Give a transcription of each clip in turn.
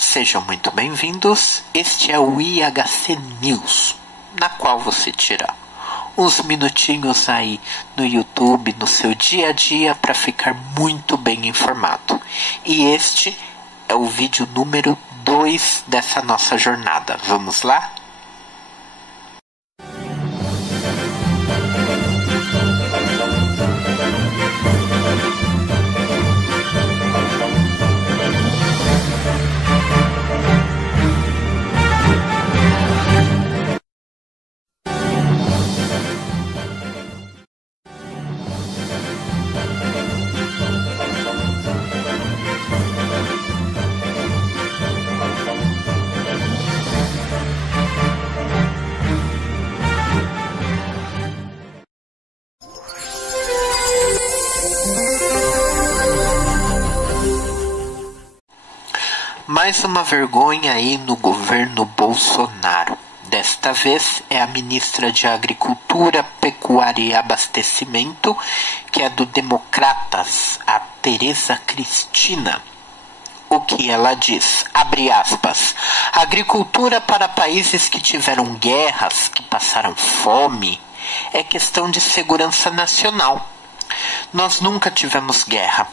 Sejam muito bem-vindos, este é o IHC News, na qual você tira uns minutinhos aí no YouTube, no seu dia a dia, para ficar muito bem informado. E este é o vídeo número 2 dessa nossa jornada. Vamos lá? Mais uma vergonha aí no governo Bolsonaro. Desta vez é a ministra de Agricultura, Pecuária e Abastecimento, que é do Democratas, a Tereza Cristina. O que ela diz, abre aspas, agricultura para países que tiveram guerras, que passaram fome, é questão de segurança nacional. Nós nunca tivemos guerra.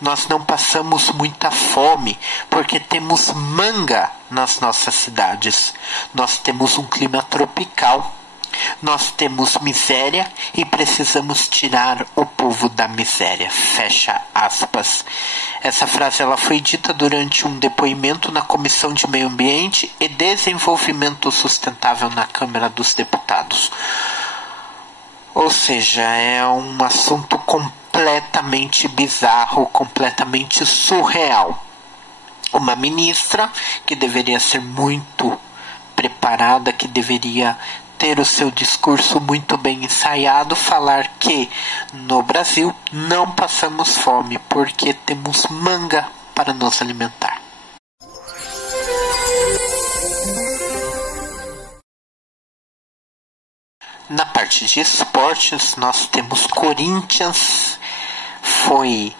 Nós não passamos muita fome, porque temos manga nas nossas cidades. Nós temos um clima tropical. Nós temos miséria e precisamos tirar o povo da miséria. Fecha aspas. Essa frase ela foi dita durante um depoimento na Comissão de Meio Ambiente e Desenvolvimento Sustentável na Câmara dos Deputados. Ou seja, é um assunto completamente bizarro, completamente surreal. Uma ministra que deveria ser muito preparada, que deveria ter o seu discurso muito bem ensaiado, falar que no Brasil não passamos fome porque temos manga para nos alimentar. Na parte de esportes, nós temos Corinthians, foi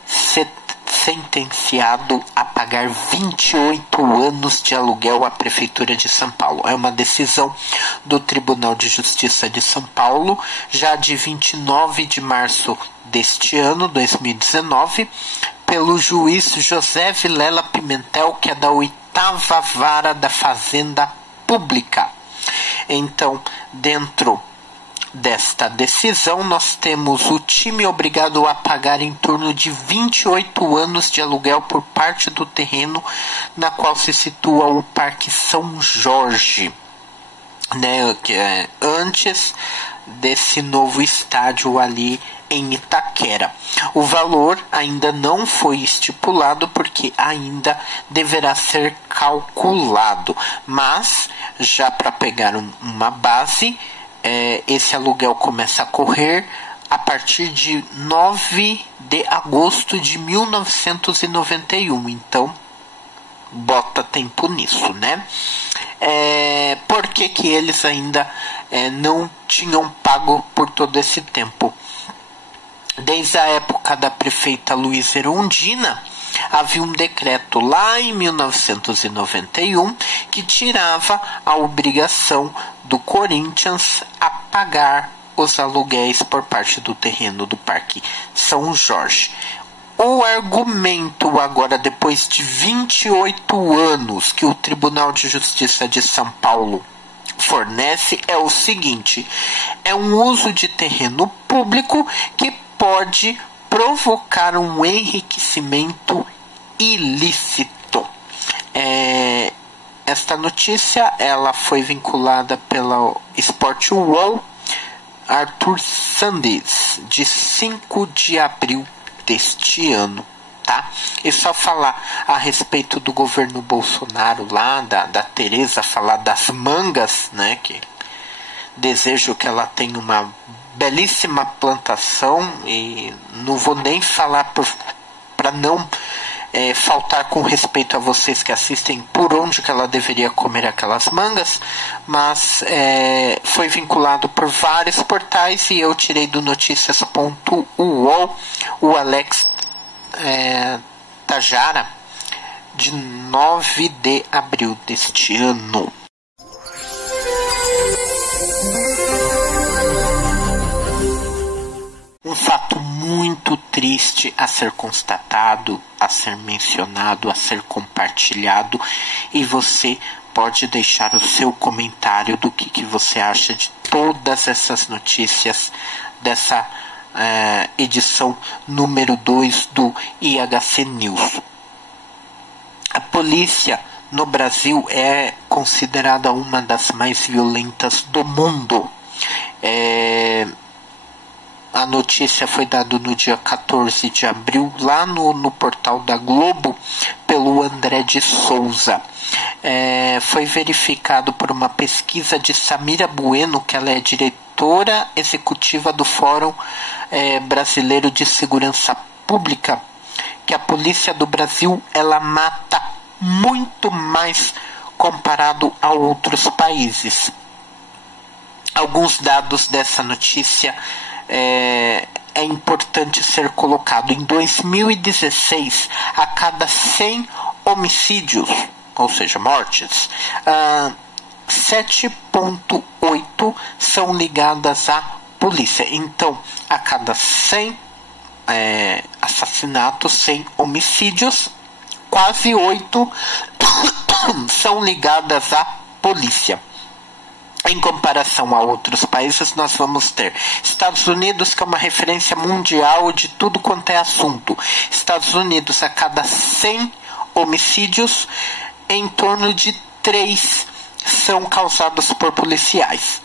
sentenciado a pagar 28 anos de aluguel à Prefeitura de São Paulo. É uma decisão do Tribunal de Justiça de São Paulo, já de 29 de março deste ano, 2019, pelo juiz José Vilela Pimentel, que é da 8ª Vara da Fazenda Pública. Então, dentro desta decisão, nós temos o time obrigado a pagar em torno de 28 anos de aluguel por parte do terreno na qual se situa o Parque São Jorge, né, que é antes desse novo estádio ali em Itaquera. O valor ainda não foi estipulado porque ainda deverá ser calculado, mas já para pegar uma base, esse aluguel começa a correr a partir de 9 de agosto de 1991. Então, bota tempo nisso, né? Por que eles ainda não tinham pago por todo esse tempo? Desde a época da prefeita Luísa Erundina, havia um decreto lá em 1991 que tirava a obrigação do Corinthians a pagar os aluguéis por parte do terreno do Parque São Jorge. O argumento agora, depois de 28 anos que o Tribunal de Justiça de São Paulo fornece, é o seguinte: é um uso de terreno público que pode provocar um enriquecimento ilícito. Esta notícia ela foi vinculada pela Sport UOL, Arthur Sandes, de 5 de abril deste ano. Tá? E só falar a respeito do governo Bolsonaro lá, da Tereza, falar das mangas, né, que desejo que ela tenha uma belíssima plantação, e não vou nem falar para não faltar com respeito a vocês que assistem por onde que ela deveria comer aquelas mangas, mas foi vinculado por vários portais e eu tirei do noticias.uol. O Alex Tajara de 9 de abril deste ano. Um fato muito triste a ser constatado, a ser mencionado, a ser compartilhado, e você pode deixar o seu comentário do que você acha de todas essas notícias dessa edição número 2 do IHC News. A polícia no Brasil é considerada uma das mais violentas do mundo. A notícia foi dada no dia 14 de abril, lá no portal da Globo, pelo André de Souza. Foi verificado por uma pesquisa de Samira Bueno, que ela é diretora executiva do Fórum Brasileiro de Segurança Pública, que a polícia do Brasil ela mata muito mais comparado a outros países. Alguns dados dessa notícia é importante ser colocado. Em 2016, a cada 100 homicídios, ou seja, mortes, 7,8 são ligadas à polícia. Então, a cada 100 assassinatos, 100 homicídios, quase 8 são ligadas à polícia. Em comparação a outros países, nós vamos ter Estados Unidos, que é uma referência mundial de tudo quanto é assunto. Estados Unidos, a cada 100 homicídios, em torno de 3 são causados por policiais.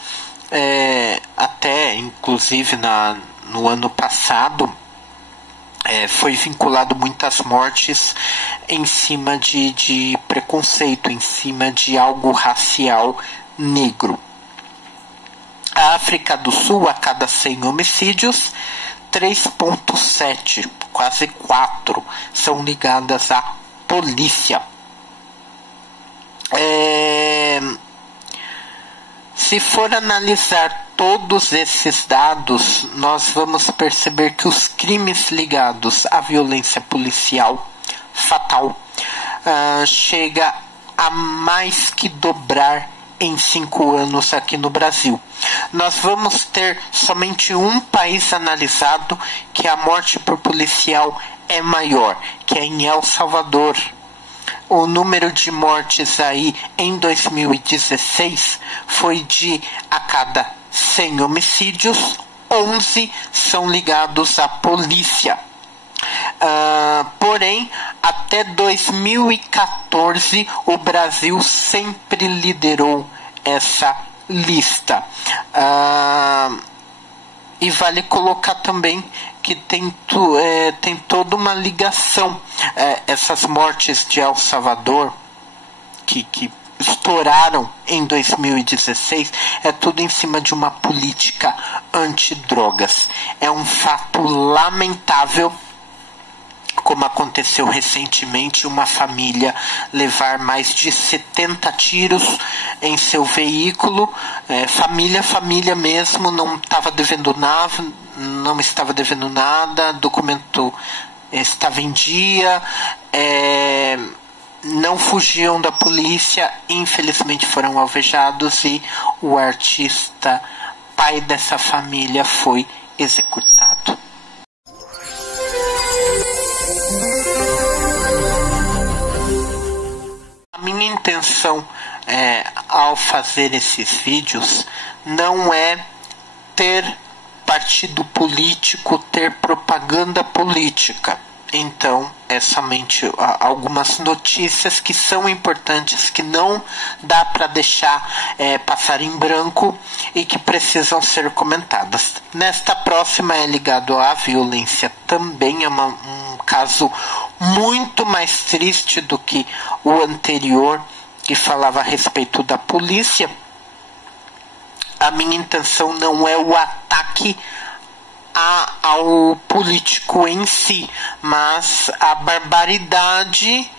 Até, inclusive, no ano passado, foi vinculado muitas mortes em cima de preconceito, em cima de algo racial negro. A África do Sul, a cada 100 homicídios, 3,7, quase 4, são ligadas à polícia. Se for analisar todos esses dados, nós vamos perceber que os crimes ligados à violência policial fatal chega a mais que dobrar em 5 anos aqui no Brasil. Nós vamos ter somente um país analisado que a morte por policial é maior, que é em El Salvador. O número de mortes aí em 2016 foi de a cada 100 homicídios, 11 são ligados à polícia. Porém, até 2014, o Brasil sempre liderou essa lista. E vale colocar também que tem toda uma ligação. Essas mortes de El Salvador, que estouraram em 2016, é tudo em cima de uma política antidrogas. É um fato lamentável, como aconteceu recentemente, uma família levar mais de 70 tiros em seu veículo. Família mesmo, não estava devendo nada, não estava devendo nada, documento estava em dia, não fugiam da polícia, infelizmente foram alvejados e o artista, pai dessa família, foi executado. A minha intenção ao fazer esses vídeos não é ter partido político, ter propaganda política. Então, é somente algumas notícias que são importantes, que não dá para deixar passar em branco e que precisam ser comentadas. Nesta próxima é ligado à violência também, é um caso muito mais triste do que o anterior, que falava a respeito da polícia. A minha intenção não é o ataque ao político em si, mas a barbaridade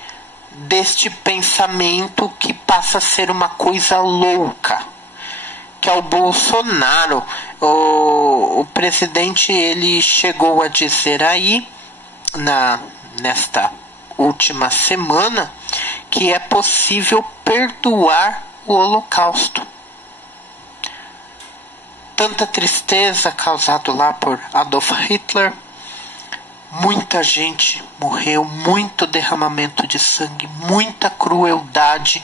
deste pensamento que passa a ser uma coisa louca, que é o Bolsonaro. O presidente, ele chegou a dizer aí, nesta última semana, que é possível perdoar o Holocausto. Tanta tristeza causada lá por Adolf Hitler, muita gente morreu, muito derramamento de sangue, muita crueldade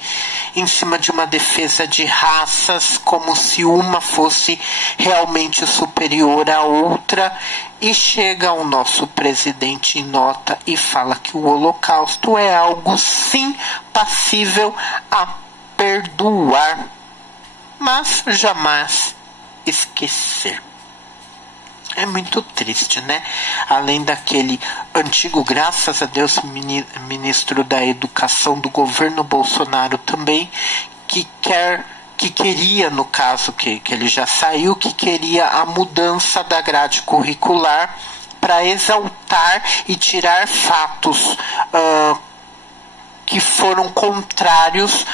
em cima de uma defesa de raças, como se uma fosse realmente superior à outra, e chega o nosso presidente em nota e fala que o Holocausto é algo sim passível a perdoar, mas jamais esquecer. É muito triste, né? Além daquele antigo, graças a Deus, ministro da Educação do governo Bolsonaro também, que queria, no caso que ele já saiu, que queria a mudança da grade curricular para exaltar e tirar fatos que foram contrários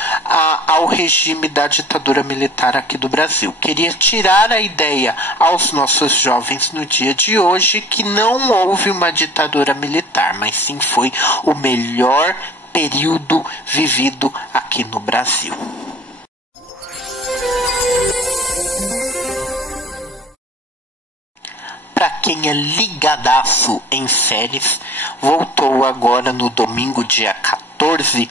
ao regime da ditadura militar aqui do Brasil. Queria tirar a ideia aos nossos jovens no dia de hoje que não houve uma ditadura militar, mas sim foi o melhor período vivido aqui no Brasil. Para quem é ligadaço em séries, voltou agora no domingo, dia 14,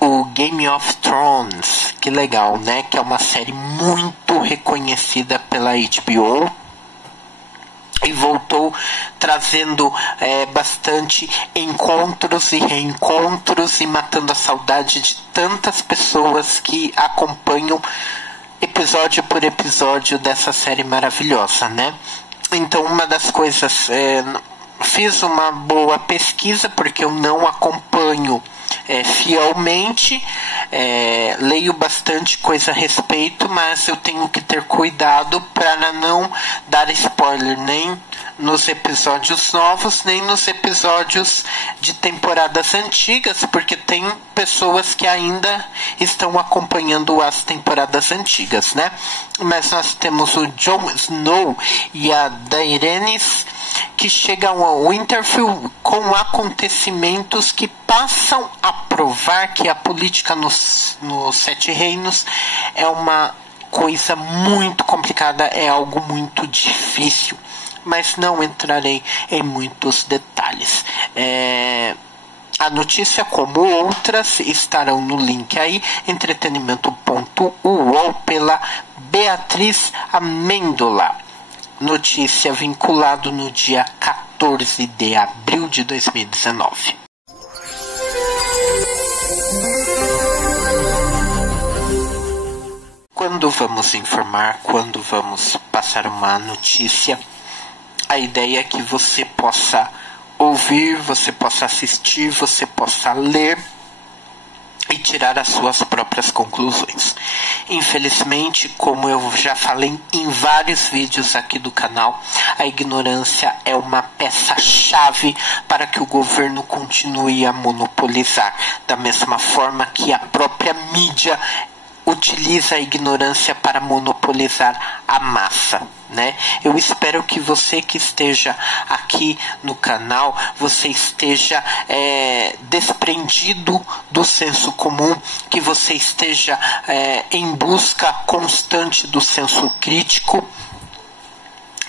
o Game of Thrones. Que legal, né? Que é uma série muito reconhecida pela HBO. E voltou trazendo bastante encontros e reencontros e matando a saudade de tantas pessoas que acompanham episódio por episódio dessa série maravilhosa, né? Então, uma das coisas, fiz uma boa pesquisa, porque eu não acompanho fielmente, leio bastante coisa a respeito, mas eu tenho que ter cuidado para não dar spoiler nem nos episódios novos, nem nos episódios de temporadas antigas, porque tem pessoas que ainda estão acompanhando as temporadas antigas, né? Mas nós temos o Jon Snow e a Daenerys, que chegam ao Winterfell com acontecimentos que passam a provar que a política nos Sete Reinos é uma coisa muito complicada, é algo muito difícil, mas não entrarei em muitos detalhes. A notícia, como outras, estarão no link aí, entretenimento.uol, pela Beatriz Amêndola. Notícia vinculado no dia 14 de abril de 2019. Quando vamos informar, quando vamos passar uma notícia, a ideia é que você possa ouvir, você possa assistir, você possa ler e tirar as suas próprias conclusões. Infelizmente, como eu já falei em vários vídeos aqui do canal, a ignorância é uma peça-chave para que o governo continue a monopolizar, da mesma forma que a própria mídia utiliza a ignorância para monopolizar a massa, né? Eu espero que você que esteja aqui no canal, você esteja desprendido do senso comum, que você esteja em busca constante do senso crítico,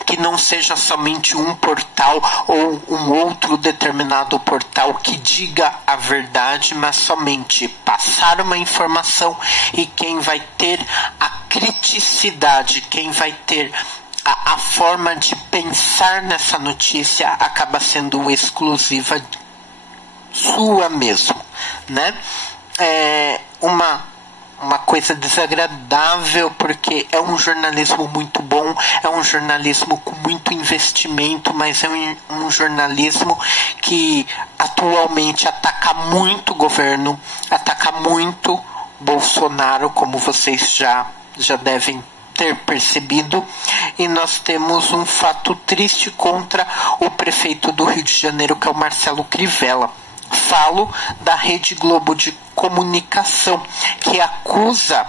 que não seja somente um portal ou um outro determinado portal que diga a verdade, mas somente passar uma informação, e quem vai ter a criticidade, quem vai ter a forma de pensar nessa notícia acaba sendo exclusiva sua mesmo, né? Uma coisa desagradável, porque é um jornalismo muito bom, é um jornalismo com muito investimento, mas é um jornalismo que atualmente ataca muito o governo, ataca muito Bolsonaro, como vocês já devem ter percebido, e nós temos um fato triste contra o prefeito do Rio de Janeiro, que é o Marcelo Crivella. Falo da Rede Globo de Comunicação, que acusa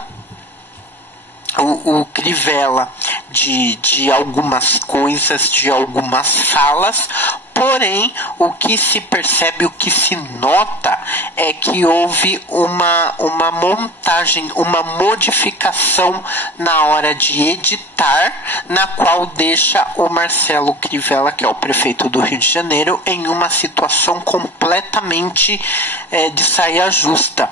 o Crivella de algumas coisas, de algumas falas, porém o que se percebe, o que se nota é é que houve uma montagem, uma modificação na hora de editar, na qual deixa o Marcelo Crivella, que é o prefeito do Rio de Janeiro, em uma situação completamente de saia justa.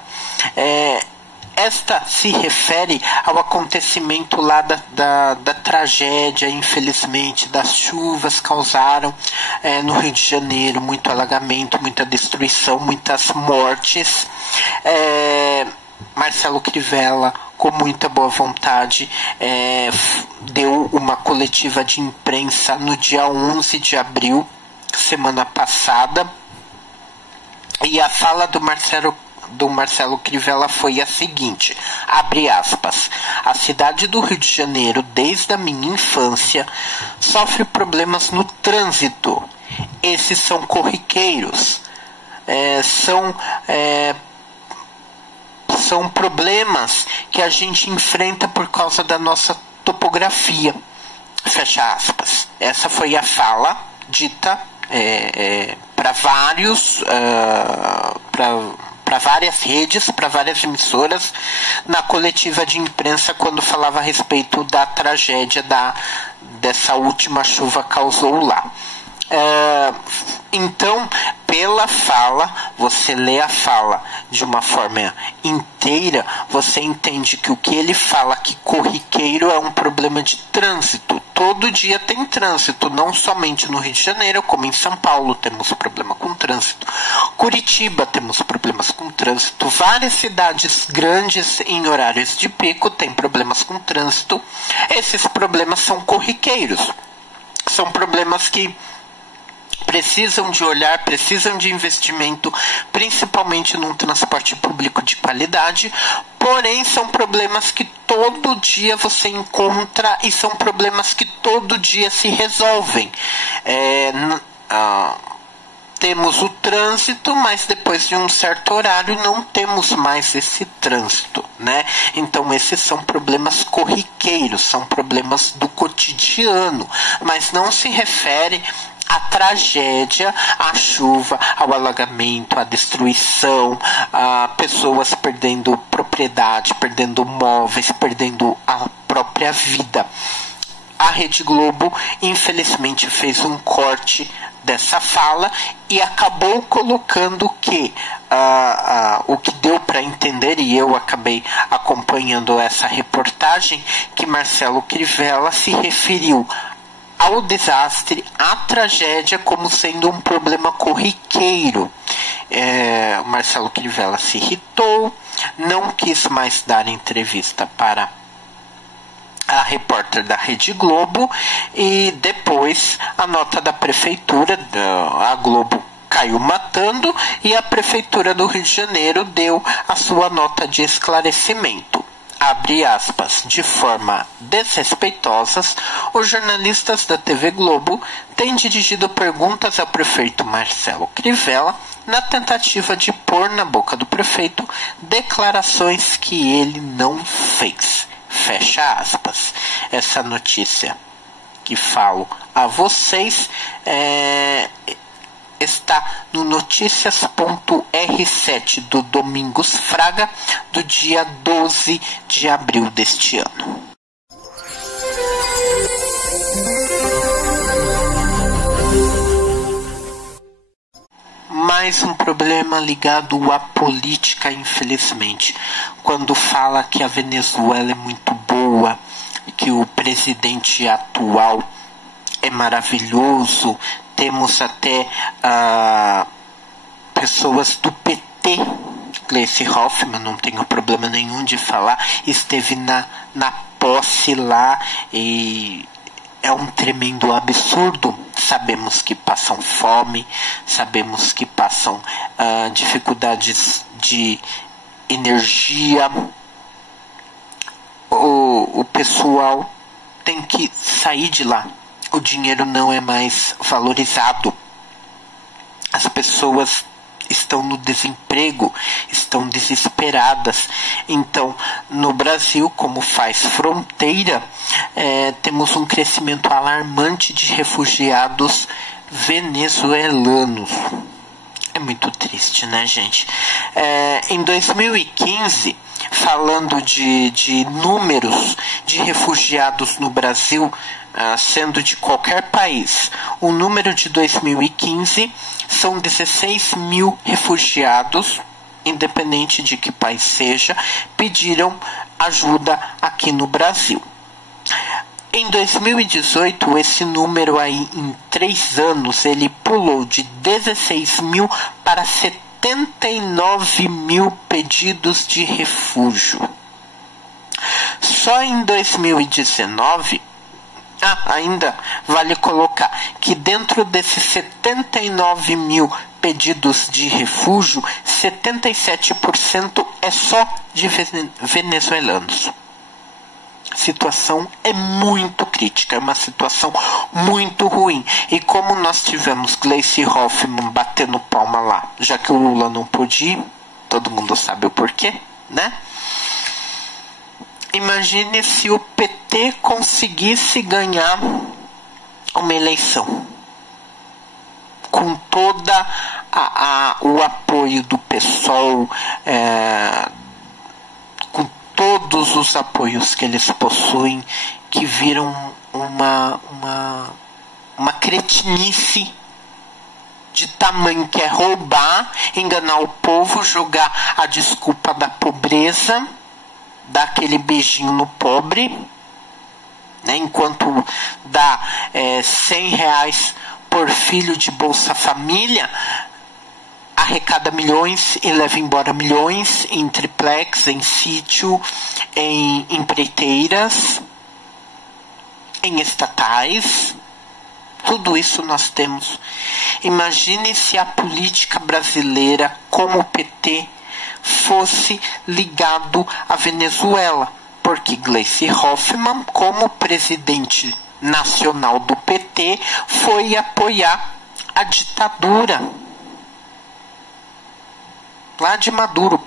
Esta se refere ao acontecimento lá da tragédia, infelizmente, das chuvas causaram no Rio de Janeiro muito alagamento, muita destruição, muitas mortes. Marcelo Crivella, com muita boa vontade, deu uma coletiva de imprensa no dia 11 de abril, semana passada, e a fala do Marcelo Crivella foi a seguinte, abre aspas: a cidade do Rio de Janeiro, desde a minha infância, sofre problemas no trânsito. Esses são corriqueiros, são problemas que a gente enfrenta por causa da nossa topografia, fecha aspas. Essa foi a fala dita para várias redes, para várias emissoras, na coletiva de imprensa, quando falava a respeito da tragédia dessa última chuva causou lá. Então, pela fala, você lê a fala de uma forma inteira, você entende que o que ele fala que corriqueiro é um problema de trânsito. Todo dia tem trânsito, não somente no Rio de Janeiro, como em São Paulo temos problema com trânsito. Curitiba temos problemas com trânsito. Várias cidades grandes em horários de pico têm problemas com trânsito. Esses problemas são corriqueiros. São problemas que precisam de olhar, precisam de investimento, principalmente num transporte público de qualidade, porém são problemas que todo dia você encontra e são problemas que todo dia se resolvem. Temos o trânsito, mas depois de um certo horário não temos mais esse trânsito, né? Então esses são problemas corriqueiros, são problemas do cotidiano, mas não se refere à tragédia, à chuva, ao alagamento, à destruição, a pessoas perdendo propriedade, perdendo móveis, perdendo a própria vida. A Rede Globo, infelizmente, fez um corte dessa fala e acabou colocando que o que deu para entender, e eu acabei acompanhando essa reportagem, que Marcelo Crivella se referiu ao desastre, à tragédia, como sendo um problema corriqueiro. Marcelo Crivella se irritou, não quis mais dar entrevista para a repórter da Rede Globo, e depois a nota da prefeitura, a Globo caiu matando, e a prefeitura do Rio de Janeiro deu a sua nota de esclarecimento. Abre aspas: de forma desrespeitosa, os jornalistas da TV Globo têm dirigido perguntas ao prefeito Marcelo Crivella na tentativa de pôr na boca do prefeito declarações que ele não fez. Fecha aspas. Essa notícia que falo a vocês está no noticias.r7 do Domingos Fraga, do dia 12 de abril deste ano. Mais um problema ligado à política, infelizmente. Quando fala que a Venezuela é muito boa, que o presidente atual é maravilhoso, temos até pessoas do PT, Gleisi Hoffmann, não tenho problema nenhum de falar, esteve na posse lá, e é um tremendo absurdo. Sabemos que passam fome, sabemos que passam dificuldades de energia. O pessoal tem que sair de lá. O dinheiro não é mais valorizado. As pessoas estão no desemprego, estão desesperadas. Então, no Brasil, como faz fronteira, temos um crescimento alarmante de refugiados venezuelanos. É muito triste, né, gente? Em 2015, falando de números de refugiados no Brasil, sendo de qualquer país, o número de 2015 são 16 mil refugiados, independente de que país seja, pediram ajuda aqui no Brasil. Em 2018, esse número aí, em 3 anos, ele pulou de 16 mil para 79 mil pedidos de refúgio. Só em 2019, ainda vale colocar que dentro desses 79 mil pedidos de refúgio, 77% é só de venezuelanos. A situação é muito crítica, é uma situação muito ruim. E como nós tivemos Gleisi Hoffmann batendo palma lá, já que o Lula não pôde ir, todo mundo sabe o porquê, né? Imagine se o PT conseguisse ganhar uma eleição com toda o apoio do PSOL, com todos os apoios que eles possuem, que viram uma cretinice de tamanho, que é roubar, enganar o povo, jogar a desculpa da pobreza, dar aquele beijinho no pobre, né, enquanto dá 100 reais por filho de Bolsa Família, arrecada milhões e leva embora milhões em triplex, em sítio, em empreiteiras, em estatais. Tudo isso nós temos. Imagine se a política brasileira, como o PT, fosse ligado à Venezuela, porque Gleisi Hoffmann, como presidente nacional do PT, foi apoiar a ditadura lá de Maduro.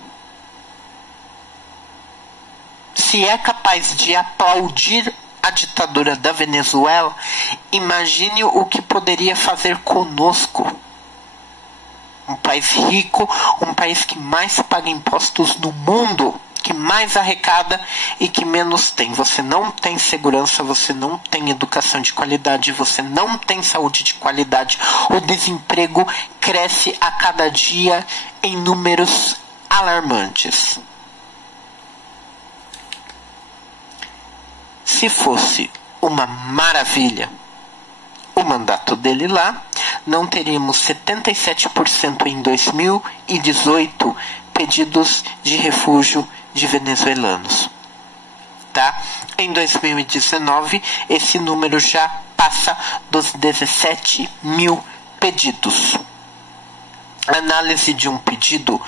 Se é capaz de aplaudir a ditadura da Venezuela, imagine o que poderia fazer conosco. Um país rico, um país que mais paga impostos no mundo, que mais arrecada e que menos tem. Você não tem segurança, você não tem educação de qualidade, você não tem saúde de qualidade. O desemprego cresce a cada dia em números alarmantes. Se fosse uma maravilha o mandato dele lá, não teríamos 77% em 2018 pedidos de refúgio de venezuelanos. Tá? Em 2019, esse número já passa dos 17 mil pedidos. A análise de um pedido,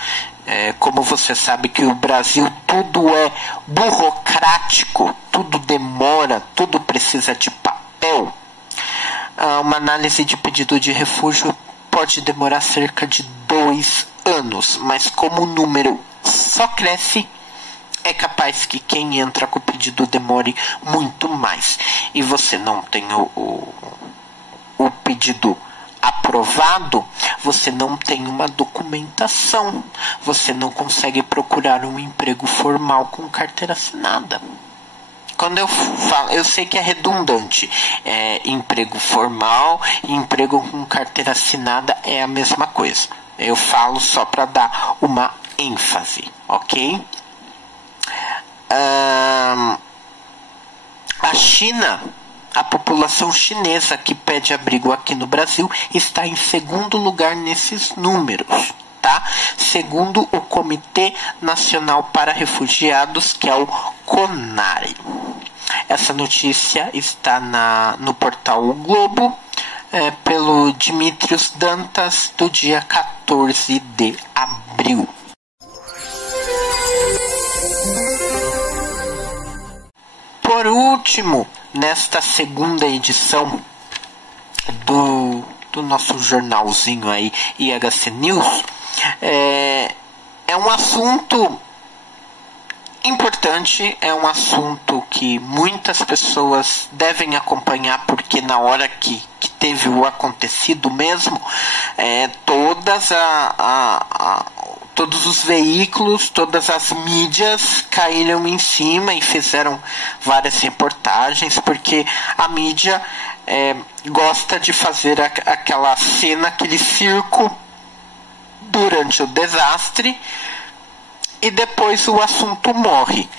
como você sabe que o Brasil tudo é burocrático, tudo demora, tudo precisa de papel. Uma análise de pedido de refúgio pode demorar cerca de 2 anos, mas como o número só cresce, é capaz que quem entra com o pedido demore muito mais. E você não tem o pedido aprovado, você não tem uma documentação, você não consegue procurar um emprego formal com carteira assinada. Quando eu falo, eu sei que é redundante, emprego formal e emprego com carteira assinada é a mesma coisa. Eu falo só para dar uma ênfase, ok? A China, a população chinesa que pede abrigo aqui no Brasil está em segundo lugar nesses números, tá? Segundo o Comitê Nacional para Refugiados, que é o CONARE. Essa notícia está no portal O Globo, pelo Dimitrios Dantas, do dia 14 de abril. Por último, nesta segunda edição do nosso jornalzinho aí, IHC News, é um assunto importante, é um assunto que muitas pessoas devem acompanhar, porque na hora que teve o acontecido mesmo, todos os veículos, todas as mídias caíram em cima e fizeram várias reportagens, porque a mídia gosta de fazer aquela cena, aquele circo durante o desastre, e depois o assunto morre.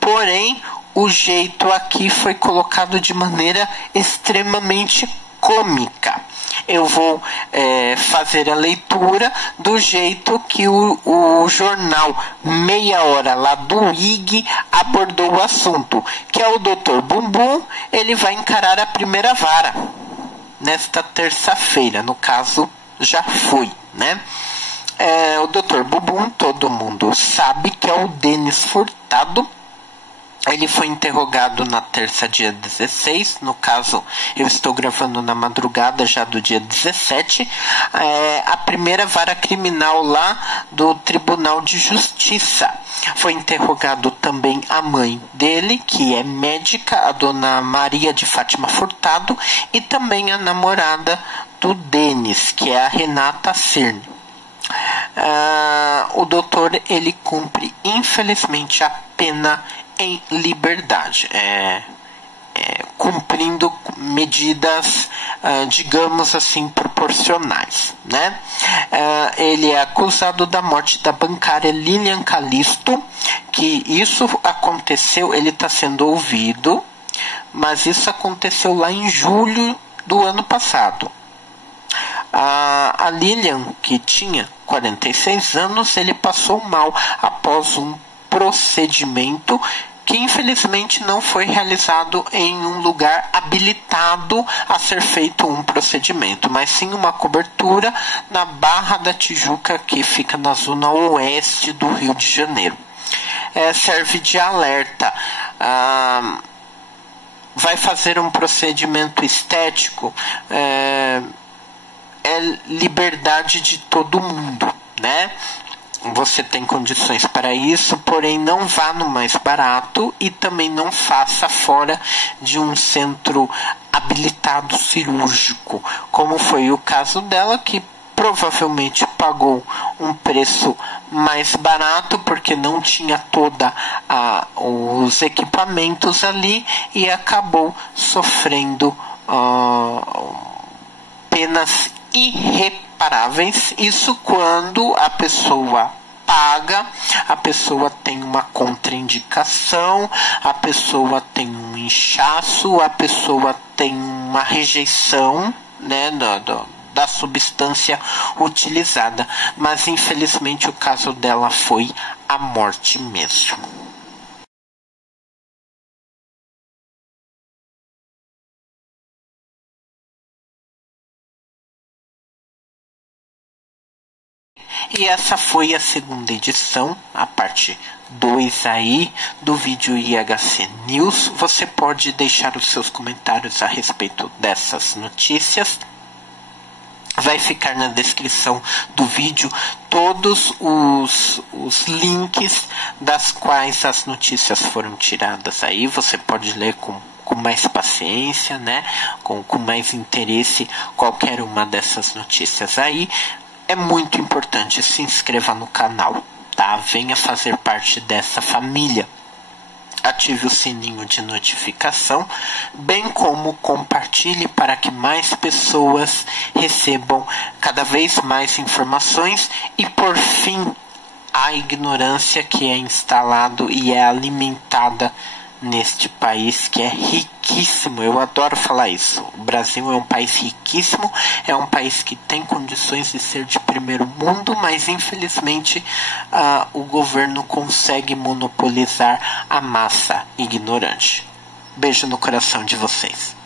Porém, o jeito aqui foi colocado de maneira extremamente cômica. Eu vou fazer a leitura do jeito que o jornal Meia Hora lá do IG abordou o assunto, que é o Dr. Bumbum. Ele vai encarar a primeira vara nesta terça-feira, no caso já foi, né? O Dr. Bumbum, todo mundo sabe que é o Denis Furtado. Ele foi interrogado na terça, dia 16. No caso, eu estou gravando na madrugada já do dia 17. A primeira vara criminal lá do Tribunal de Justiça. Foi interrogado também a mãe dele, que é médica, a dona Maria de Fátima Furtado, e também a namorada do Denis, que é a Renata Cirne. O doutor, ele cumpre, infelizmente, a pena em liberdade, cumprindo medidas, digamos assim, proporcionais, né? Ele é acusado da morte da bancária Lilian Calisto, que isso aconteceu, ele está sendo ouvido, mas isso aconteceu lá em julho do ano passado. A Lilian, que tinha 46 anos, ele passou mal após um procedimento que infelizmente não foi realizado em um lugar habilitado a ser feito um procedimento, mas sim uma cobertura na Barra da Tijuca, que fica na zona oeste do Rio de Janeiro. Serve de alerta. Vai fazer um procedimento estético, é liberdade de todo mundo, né? Você tem condições para isso, porém não vá no mais barato e também não faça fora de um centro habilitado cirúrgico, como foi o caso dela, que provavelmente pagou um preço mais barato porque não tinha toda os equipamentos ali e acabou sofrendo penas irreparáveis. Isso quando a pessoa paga, a pessoa tem uma contraindicação, a pessoa tem um inchaço, a pessoa tem uma rejeição, né, da substância utilizada. Mas infelizmente o caso dela foi a morte mesmo. E essa foi a segunda edição, a parte 2 aí do vídeo IHC News. Você pode deixar os seus comentários a respeito dessas notícias. Vai ficar na descrição do vídeo todos os links das quais as notícias foram tiradas aí. Você pode ler com mais paciência, né? Com mais interesse qualquer uma dessas notícias aí. É muito importante, se inscreva no canal, tá? Venha fazer parte dessa família. Ative o sininho de notificação, bem como compartilhe para que mais pessoas recebam cada vez mais informações e, por fim, a ignorância que é instalada e é alimentada neste país que é riquíssimo. Eu adoro falar isso. O Brasil é um país riquíssimo, é um país que tem condições de ser de primeiro mundo, mas infelizmente o governo consegue monopolizar a massa ignorante. Beijo no coração de vocês.